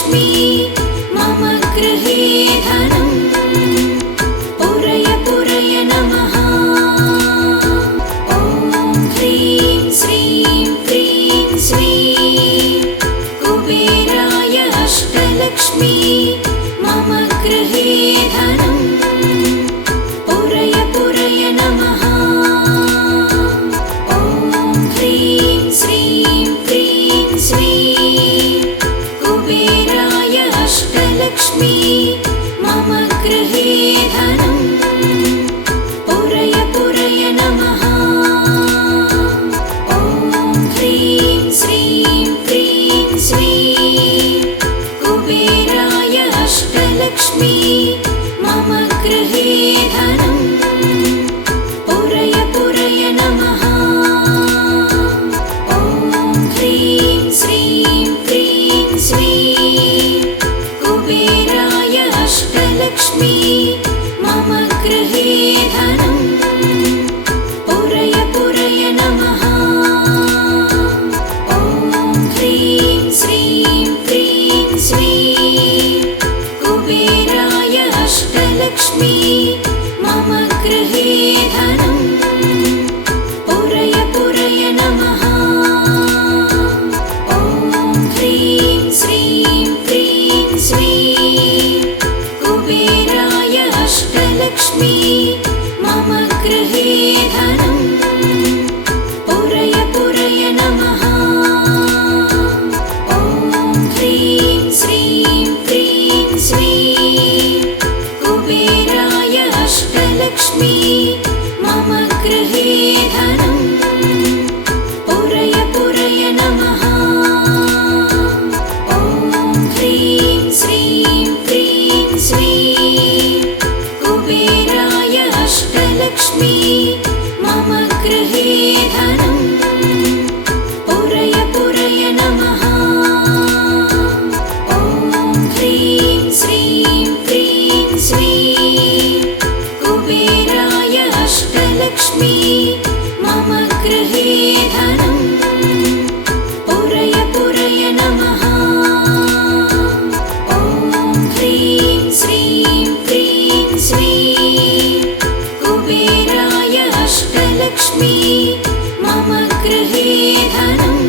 अष्टलक्ष्मी मम गृहे धनम् पूरय पूरय नमः। ॐ ह्रीं श्रीं क्रीं स्वीं कुबेराय अष्टलक्ष्मी मम गृहे धनम् पूरय पूरय नमः। ॐ ह्रीं श्रीं क्रीं स्वीं कुबेराय अष्टलक्ष्मी मम गृहे धनम् पूरय पूरय नमः। ॐ ह्रीं श्रीं क्रीं स्वीं कुबेराय अष्टलक्ष्मी मम गृहे धनम् पूरय पूरय नमः। ॐ ह्रीं श्रीं क्रीं स्वीं कुबेराय अष्टलक्ष्मी मम गृहे धनम् पूरय पूरय नमः। ॐ ह्रीं श्रीं क्रीं स्वीं कुबेराय अष्टलक्ष्मी मम गृहे धनम् पूरय पूरय नमः। ॐ ह्रीं श्रीं क्रीं स्वीं कुबेराय अष्टलक्ष्मी मम गृहे धनम् पूरय पूरय नमः। ॐ ह्रीं श्रीं क्रीं स्वीं कुबेराय अष्टलक्ष्मी मम गृहे धनम् पूरय पूरय नमः। ॐ ह्रीं श्रीं क्रीं स्वीं कुबेराय अष्टलक्ष्मी मम गृहे धनम् पूरय पूरय नमः। ॐ ह्रीं श्रीं क्रीं स्वीं कुबेराय अष्टलक्ष्मी मम गृहे धनम् पूरय पूरय नमः। ॐ ह्रीं श्रीं क्रीं स्वीं कुबेराय अष्टलक्ष्मी मम गृहे धनम्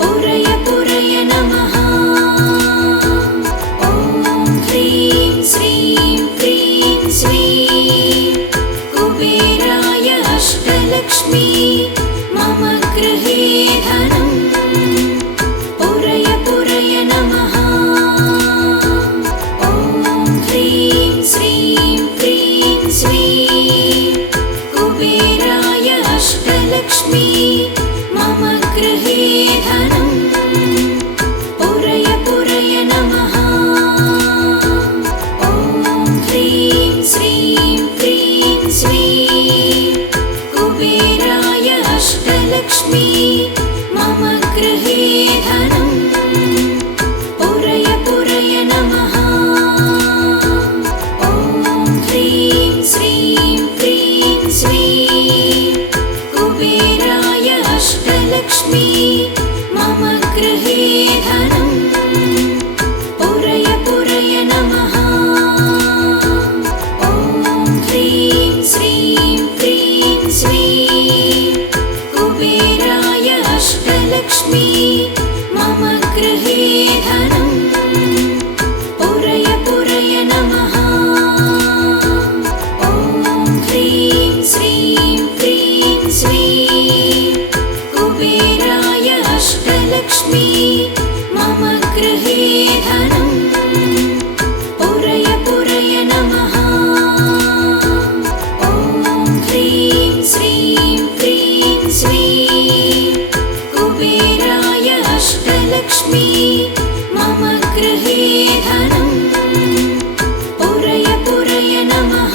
पूरय पूरय नमः। ॐ ह्रीं श्रीं क्रीं स्वीं कुबेराय अष्टलक्ष्मी मम गृहे धनम् पूरय पूरय नमः। ॐ ह्रीं श्रीं क्रीं स्वीं कुबेराय अष्टलक्ष्मी मम गृहे धनम् पूरय पूरय नमः। ॐ ह्रीं श्रीं क्रीं स्वीं कुबेराय अष्टलक्ष्मी मम गृहे धनम् पूरय पूरय नमः। ॐ ह्रीं श्रीं क्रीं स्वीं कुबेराय अष्टलक्ष्मी मम गृहे धनम् पूरय पूरय नमः। ॐ ह्रीं श्रीं क्रीं स्वीं कुबेराय अष्टलक्ष्मी मम गृहे धनम् पूरय पूरय नमः। ॐ ह्रीं श्रीं क्रीं स्वीं कुबेराय अष्टलक्ष्मी मम गृहे धनम् पूरय पूरय नमः। ॐ ह्रीं श्रीं क्रीं स्वीं कुबेराय अष्टलक्ष्मी मम गृहे धनम् पूरय पूरय नमः।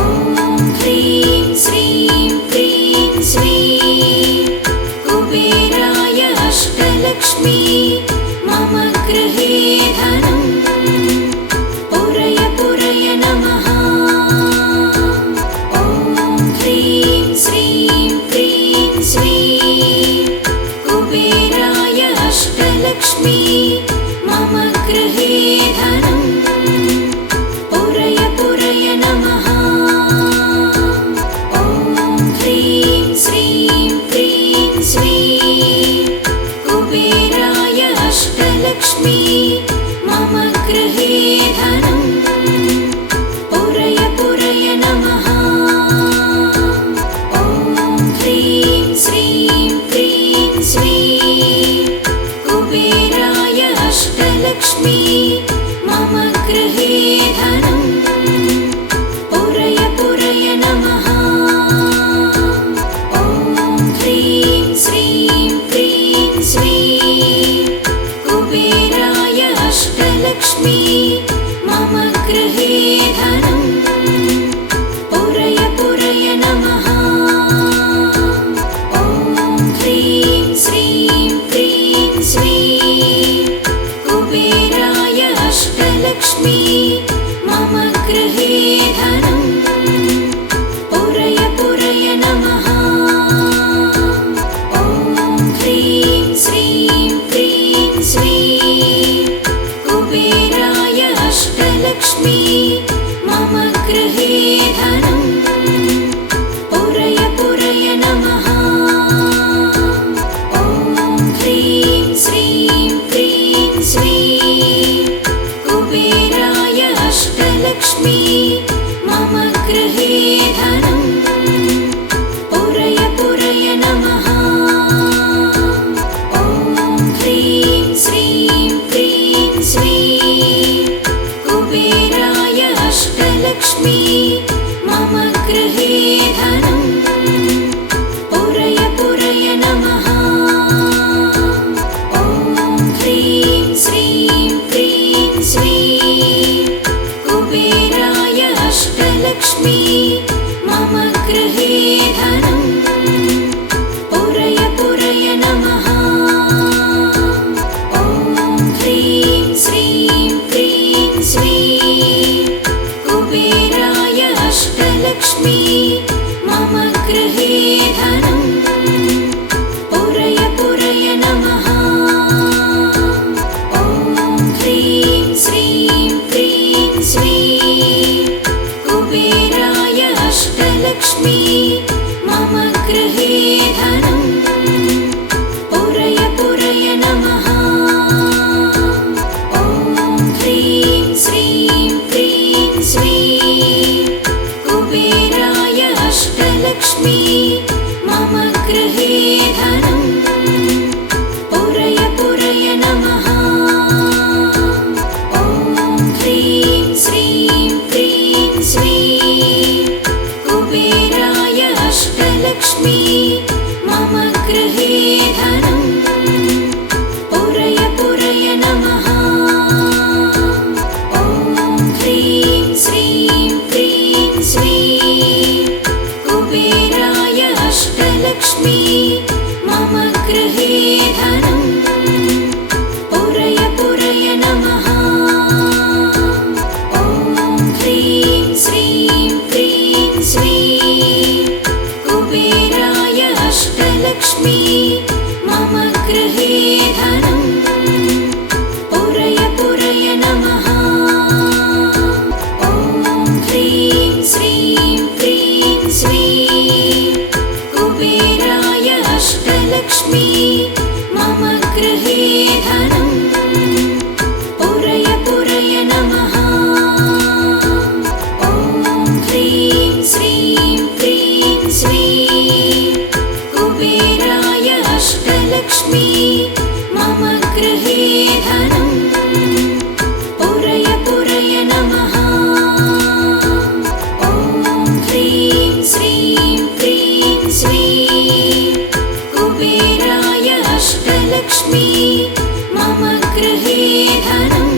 ॐ ह्रीं श्रीं क्रीं स्वीं कुबेराय अष्टलक्ष्मी मम गृहे धनम् पूरय पूरय नमः। ॐ ह्रीं श्रीं क्रीं स्वीं कुबेराय अष्टलक्ष्मी मम गृहे धनम् पुरय पुरय नमः। ॐ ह्रीं श्रीं क्रीं श्रीं कुबेराय अष्टलक्ष्मी मम गृहे धनम् पुरय पुरय नमः। ॐ ह्रीं श्रीं क्रीं श्रीं कुबेराय अष्टलक्ष्मी मम गृहे धनम् पुरय पुरय नमः। ॐ ह्रीं श्रीं क्रीं श्रीं कुबेराय अष्टलक्ष्मी मम गृहे धनम् पुरय पुरय नमः। ॐ ह्रीं श्रीं क्रीं श्रीं कुबेराय अष्टलक्ष्मी मम गृहे धनम् पुरय पुरय नमः। ॐ ह्रीं श्रीं क्रीं श्रीं कुबेराय अष्टलक्ष्मी मम गृहे धनम् पुरय पुरय नमः। ॐ ह्रीं श्रीं क्रीं श्रीं कुबेराय अष्टलक्ष्मी मम गृहे धनम् पुरय पुरय नमः। ॐ ह्रीं श्रीं क्रीं श्रीं कुबेराय अष्टलक्ष्मी मम गृहे धनम् पुरय पुरय नमः। ॐ ह्रीं श्रीं क्रीं श्रीं कुबेराय अष्टलक्ष्मी मम गृहे धनम् पुरय पुरय नमः। ॐ ह्रीं श्रीं क्रीं श्रीं कुबेराय अष्टलक्ष्मी मम गृहे धनम्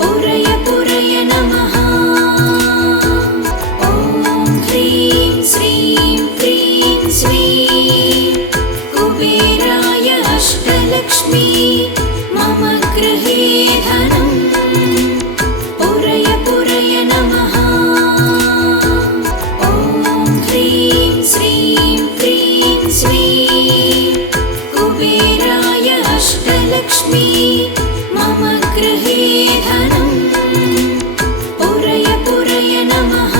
पुरय पुरय नमः। ॐ ह्रीं श्रीं क्रीं श्रीं कुबेराय अष्टलक्ष्मी मम गृहे धनम् पुरय पुरय नमः। ॐ ह्रीं श्रीं क्रीं श्रीं कुबेराय अष्टलक्ष्मी मम गृहे धनम् पुरय पुरय नमः।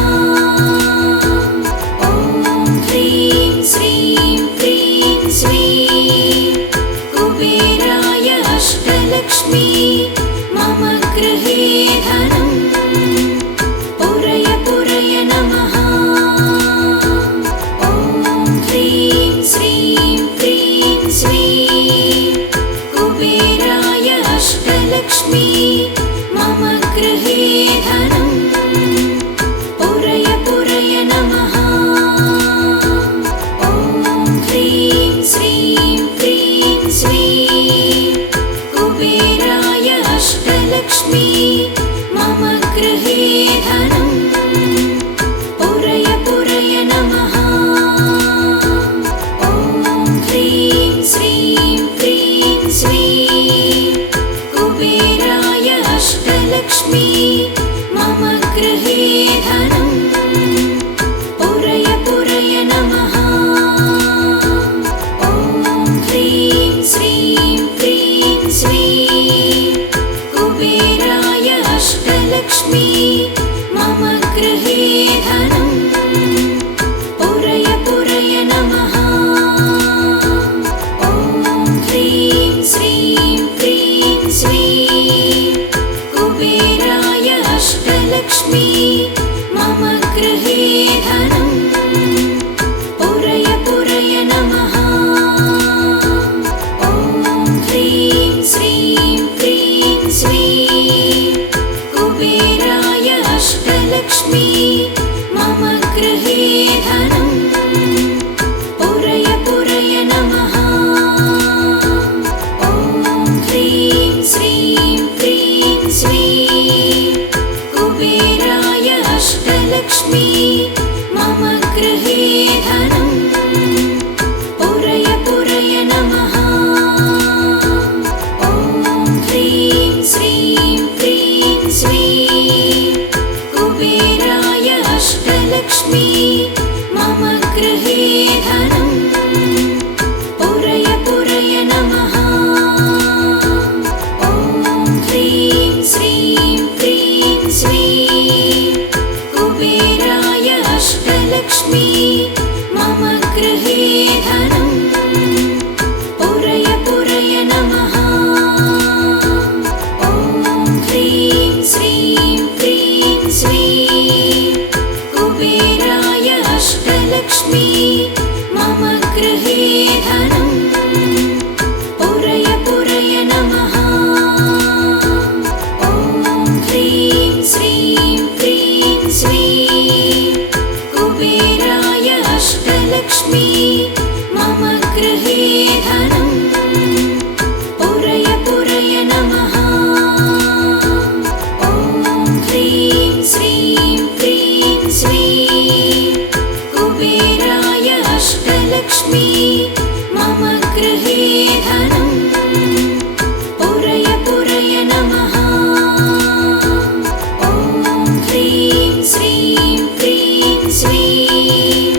ॐ ह्रीं श्रीं क्रीं श्रीं कुबेराय अष्टलक्ष्मी मम गृहे धनम् पुरय पुरय नमः। ॐ ह्रीं श्रीं क्रीं श्रीं कुबेराय अष्टलक्ष्मी मम गृहे धनम् पुरय पुरय नमः। ॐ ह्रीं श्रीं क्रीं श्रीं कुबेराय अष्टलक्ष्मी मम गृहे धनम् पुरय पुरय नमः। ॐ ह्रीं श्रीं क्रीं श्रीं कुबेराय अष्टलक्ष्मी मम गृहे धनम् पुरय पुरय नमः। ॐ ह्रीं श्रीं क्रीं श्रीं कुबेराय अष्टलक्ष्मी मम गृहे धनम् पुरय पुरय नमः। ॐ ह्रीं श्रीं क्रीं श्रीं कुबेराय अष्टलक्ष्मी मम गृहे धनम् पुरय पुरय नमः। ॐ ह्रीं श्रीं क्रीं श्रीं कुबेराय अष्टलक्ष्मी मम अष्टलक्ष्मी मम गृहे धनं पुरय पुरय नमः। ॐ ह्रीं श्रीं क्रीं श्रीं कुबेराय अष्टलक्ष्मी मम गृहे धनं पुरय पुरय नमः। ॐ ह्रीं श्रीं क्रीं श्रीं कुबेराय अष्टलक्ष्मी मम गृहे धनं पुरय पुरय नमः। ॐ ह्रीं श्रीं क्रीं श्रीं कुबेराय अष्टलक्ष्मी मम गृहे धनं पुरय पुरय नमः। ॐ ह्रीं श्रीं क्रीं श्रीं कुबेराय अष्टलक्ष्मी मम गृहे धनं पुरय पुरय नमः। ॐ ह्रीं श्रीं क्रीं श्रीं कुबेराय अष्टलक्ष्मी मम गृहे धनं पुरय पुरय नमः। ॐ ह्रीं श्रीं क्रीं श्रीं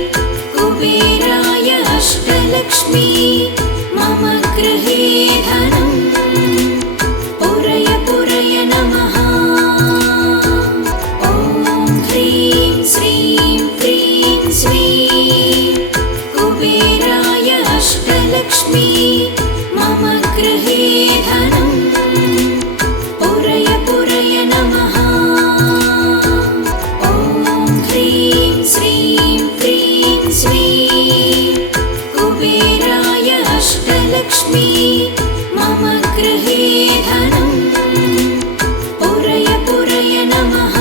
कुबेराय अष्टलक्ष्मी मम गृहे धनं पुरय पुरय नमः। ॐ ह्रीं श्रीं क्रीं श्रीं कुबेराय अष्टलक्ष्मी मम गृहे धनं पुरय पुरय नमः। ॐ ह्रीं श्रीं क्रीं श्रीं कुबेराय अष्टलक्ष्मी मम गृहे धनं पुरय पुरय नमः।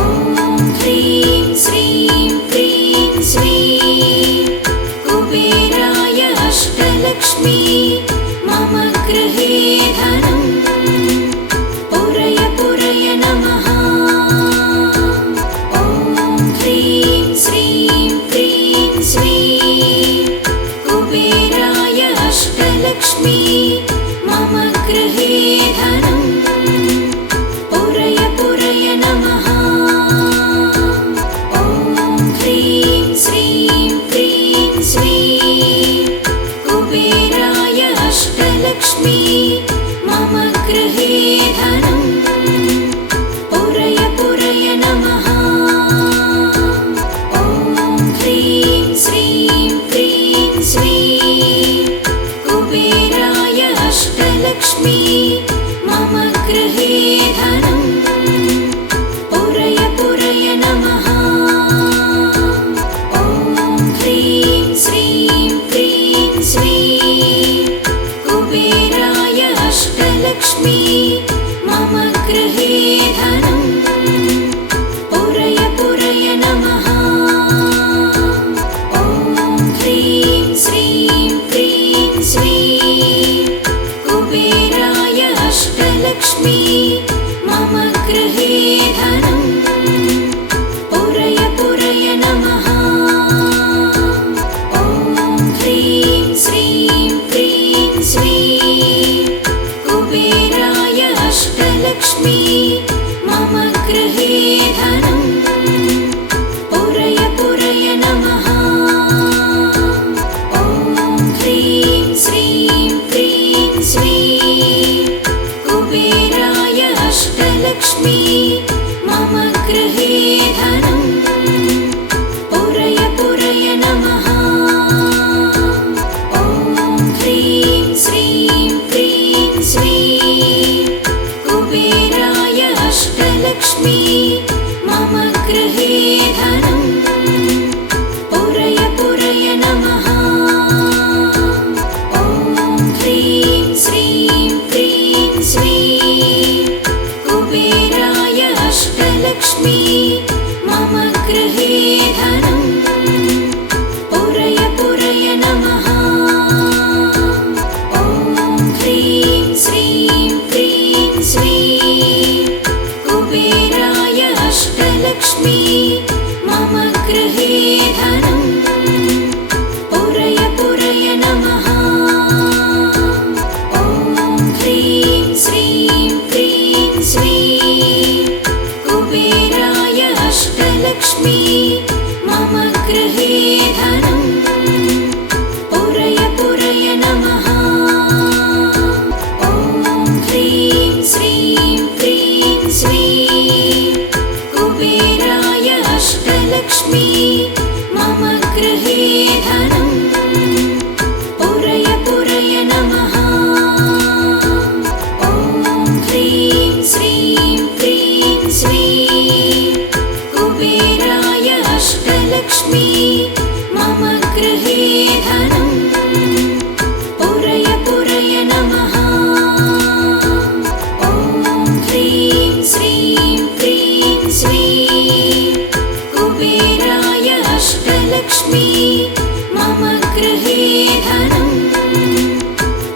ॐ ह्रीं श्रीं क्रीं श्रीं कुबेराय अष्टलक्ष्मी मम गृहे धनं पुरय पुरय नमः। ॐ ह्रीं श्रीं क्रीं श्रीं कुबेराय अष्टलक्ष्मी मम गृहे धनं पुरय पुरय नमः। ॐ ह्रीं श्रीं क्रीं श्रीं कुबेराय अष्टलक्ष्मी मम गृहे धनं पुरय पुरय नमः। ॐ ह्रीं श्रीं क्रीं श्रीं कुबेराय अष्टलक्ष्मी मम गृहे धनं पुरय पुरय नमः। ॐ ह्रीं श्रीं क्रीं श्रीं कुबेराय अष्टलक्ष्मी मम गृहे धनं पुरय पुरय नमः। ॐ ह्रीं श्रीं क्रीं श्रीं कुबेराय अष्टलक्ष्मी मम गृहे धनं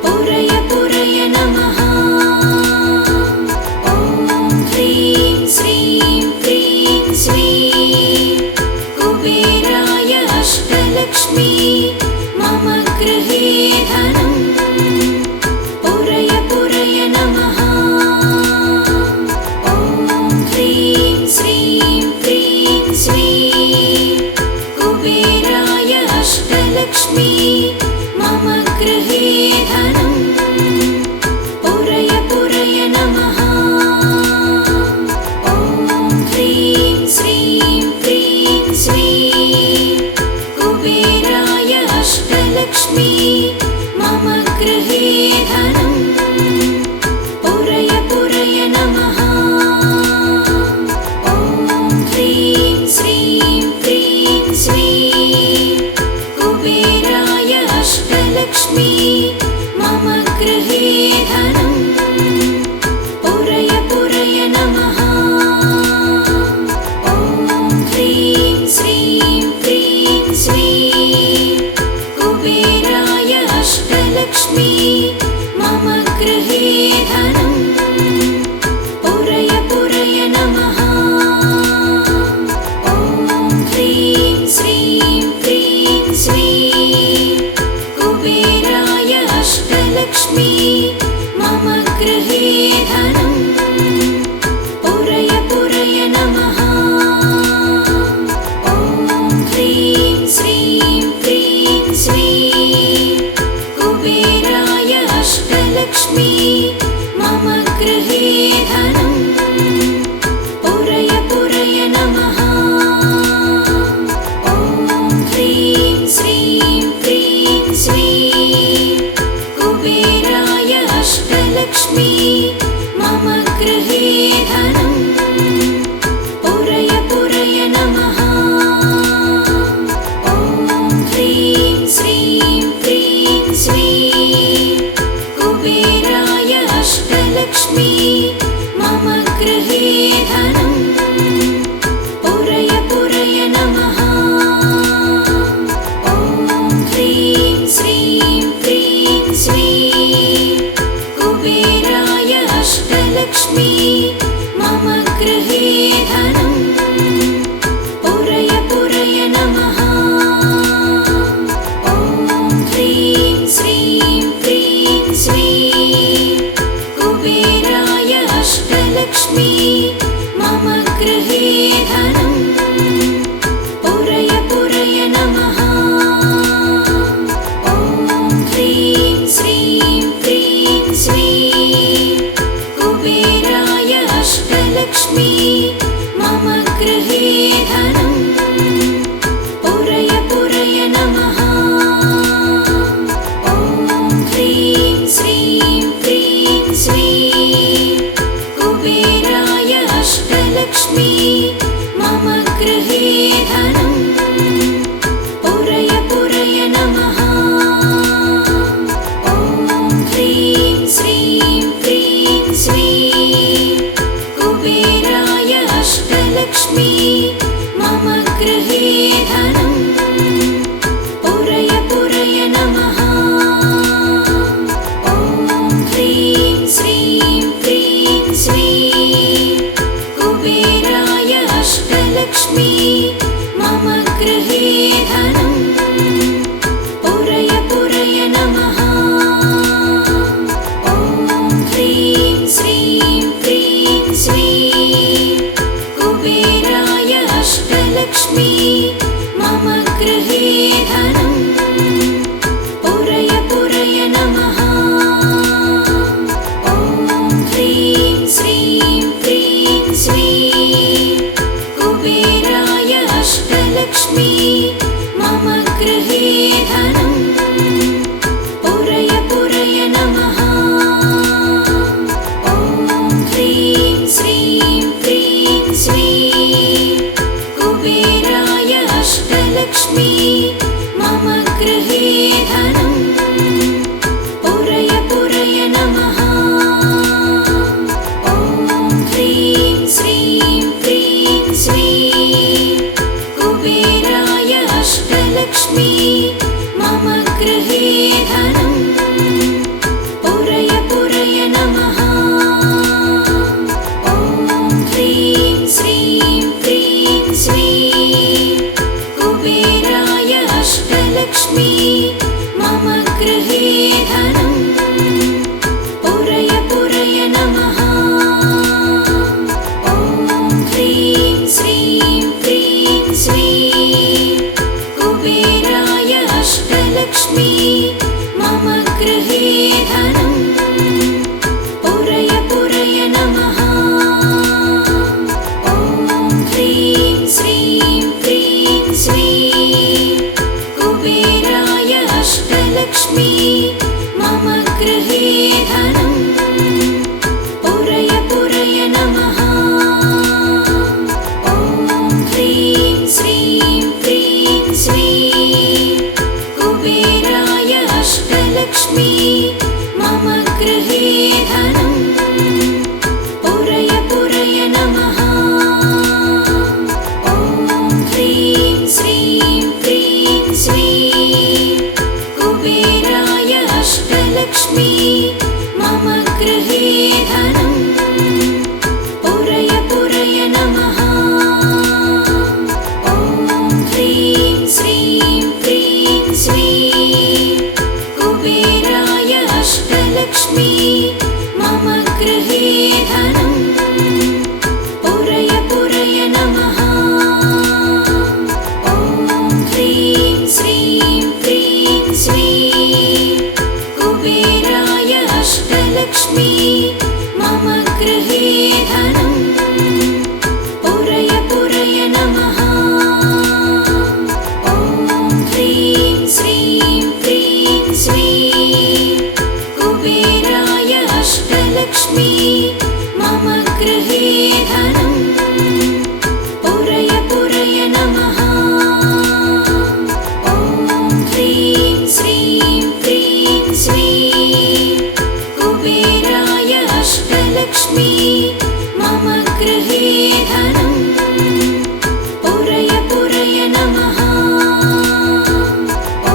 पुरय पुरय नमः। ॐ ह्रीं श्रीं क्रीं श्रीं कुबेराय अष्टलक्ष्मी मम गृहे धनं पुरय पुरय नमः। ॐ ह्रीं श्रीं क्रीं श्रीं कुबेराय अष्टलक्ष्मी मम गृहे धनं पुरय पुरय नमः। ॐ ह्रीं श्रीं क्रीं श्रीं कुबेराय अष्टलक्ष्मी मम गृहे धनं पुरय पुरय नमः। ॐ ह्रीं श्रीं क्रीं श्रीं कुबेराय अष्टलक्ष्मी मम गृहे धनं पुरय पुरय नमः। ॐ ह्रीं श्रीं क्रीं श्रीं कुबेराय अष्टलक्ष्मी मम गृहे धनं पुरय पुरय नमः। ॐ ह्रीं श्रीं क्रीं श्रीं कुबेराय अष्टलक्ष्मी मम गृहे धनं पुरय पुरय नमः। ॐ ह्रीं श्रीं क्रीं श्रीं कुबेराय अष्टलक्ष्मी मम गृहे धनं पुरय पुरय नमः। ॐ ह्रीं श्रीं क्रीं श्रीं कुबेराय अष्टलक्ष्मी मम गृहे धनं पुरय पुरय नमः। ॐ ह्रीं श्रीं क्रीं श्रीं कुबेराय अष्टलक्ष्मी मम गृहे धनं पुरय पुरय नमः। ॐ ह्रीं श्रीं क्रीं श्रीं कुबेराय अष्टलक्ष्मी मम गृहे धनं पुरय पुरय नमः। ॐ ह्रीं श्रीं क्रीं श्रीं कुबेराय अष्टलक्ष्मी मम गृहे धनं पुरय पुरय नमः। ॐ ह्रीं श्रीं क्रीं श्रीं कुबेराय अष्टलक्ष्मी मम गृहे धनं पुरय पुरय नमः। ॐ ह्रीं श्रीं क्रीं श्रीं कुबेराय अष्टलक्ष्मी मम गृहे धनं पुरय पुरय नमः। ॐ ह्रीं श्रीं क्रीं श्रीं कुबेराय अष्टलक्ष्मी मम गृहे धनं पुरय पुरय नमः। ॐ ह्रीं श्रीं क्रीं श्रीं कुबेराय अष्टलक्ष्मी मम गृहे धनं पुरय पुरय नमः। ॐ ह्रीं श्रीं क्रीं श्रीं कुबेराय अष्टलक्ष्मी मम गृहे धनं पुरय पुरय नमः। ॐ ह्रीं श्रीं क्रीं श्रीं कुबेराय अष्टलक्ष्मी मम गृहे धनं पुरय पुरय नमः। ॐ ह्रीं श्रीं क्रीं श्रीं कुबेराय अष्टलक्ष्मी मम गृहे धनं पुरय पुरय नमः। ॐ ह्रीं श्रीं क्रीं श्रीं कुबेराय अष्टलक्ष्मी मम गृहे धनं पुरय पुरय नमः। ॐ ह्रीं श्रीं क्रीं श्रीं कुबेराय अष्टलक्ष्मी मम गृहे धनं पुरय पुरय नमः। ॐ ह्रीं श्रीं क्रीं श्रीं कुबेराय अष्टलक्ष्मी मम गृहे धनं पुरय पुरय नमः। ॐ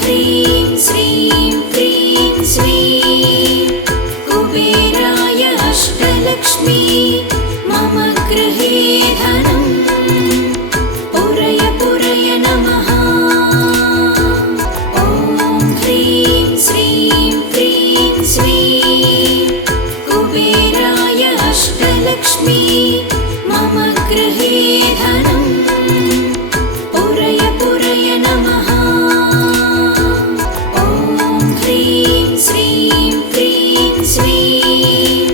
ह्रीं श्रीं क्रीं श्रीं कुबेराय अष्टलक्ष्मी मम गृहे धनं पुरय पुरय नमः। ॐ ह्रीं श्रीं क्रीं श्रीं कुबेराय अष्टलक्ष्मी मम गृहे धनं पुरय पुरय नमः। ॐ ह्रीं श्रीं क्रीं श्रीं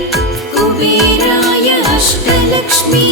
कुबेराय अष्टलक्ष्मी